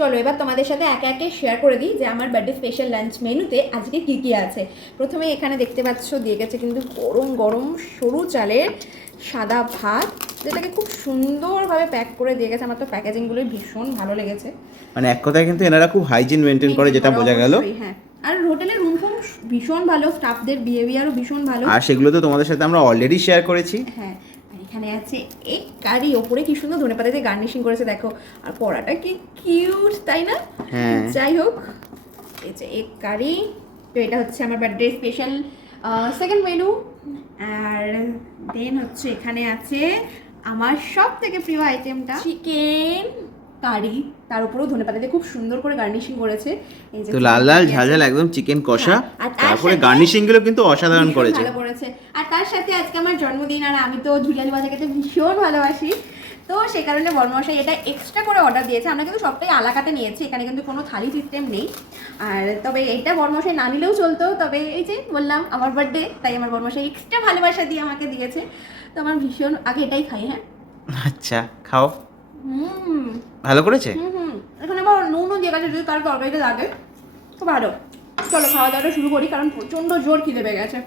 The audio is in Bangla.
চলো এবার তোমাদের সাথে একে একে শেয়ার করে দিই যে আমার বার্থডে স্পেশাল লাঞ্চ মেনুতে আজকে কী কী আছে। প্রথমে এখানে দেখতে পাচ্ছ দিয়ে গেছে কিন্তু গরম গরম সরু চালের সাদা ভাত, যেটাকে খুব সুন্দরভাবে প্যাক করে দিয়ে গেছে। আমার তো প্যাকেজিংগুলো ভীষণ ভালো লেগেছে। মানে এক কথায় কিন্তু এনারা খুব হাইজিন মেনটেন করে, যেটা বোঝা গেল। হ্যাঁ, আর হোটেলের রুম ফুম ভীষণ ভালো, স্টাফদের বিহেভিয়ারও ভীষণ ভালো। আর সেগুলো তো তোমাদের সাথে আমরা অলরেডি শেয়ার করেছি। হ্যাঁ, এখানে আছে এগ কারি, ওপরে কি সুন্দর ধনেপাতা দিয়ে গার্নিশিং করেছে দেখো, আর পরাটা কি কিউট তাই না? হ্যাঁ, যাই হোক, এই যে এগ কারি, তো এটা হচ্ছে আমার বার্থডে স্পেশাল সেকেন্ড মেনু। আর দেন হচ্ছে এখানে আছে আমার সব থেকে প্রিয় আইটেমটা চিকেন কারি, তার উপরেও ধনেপাতা দিয়ে খুব সুন্দর করে গার্নিশিং করেছে। এই যে তো লাল লাল ঝাল ঝাল একদম চিকেন কষা, আর তারপরে গার্নিশিং গুলো কিন্তু অসাধারণ করেছে। ভালো করেছে। আর তার সাথে আজকে আমার জন্মদিন, আর আমি তো ঝুলিয়ালি ভাজা খেতে ভীষণ ভালোবাসি, তো সেই কারণে বর্মশাই এটা এক্সট্রা করে অর্ডার দিয়েছে। আমরা কিন্তু সবটাই আলাকাতে নিয়েছি, এখানে কিন্তু কোনো থালি সিস্টেম নেই। আর তবে এটা বর্মশাই না নিলেও চলতো, তবে এই যে বললাম আমার বার্থডে, তাই আমার বর্মশাই এক্সট্রা ভালোবাসা দিয়ে আমাকে দিয়েছে। তো আমার ভীষণ, আগে এটাই খাই। হ্যাঁ, আচ্ছা খাও, হুম ভালো করেছে। হুম এখন আবার নুনও দিয়ে গেছে, যদি তার তরকারিটা লাগে খুব ভালো। চলো খাওয়া দাওয়াটা শুরু করি, কারণ প্রচণ্ড জোর খিদে পেয়ে গেছে।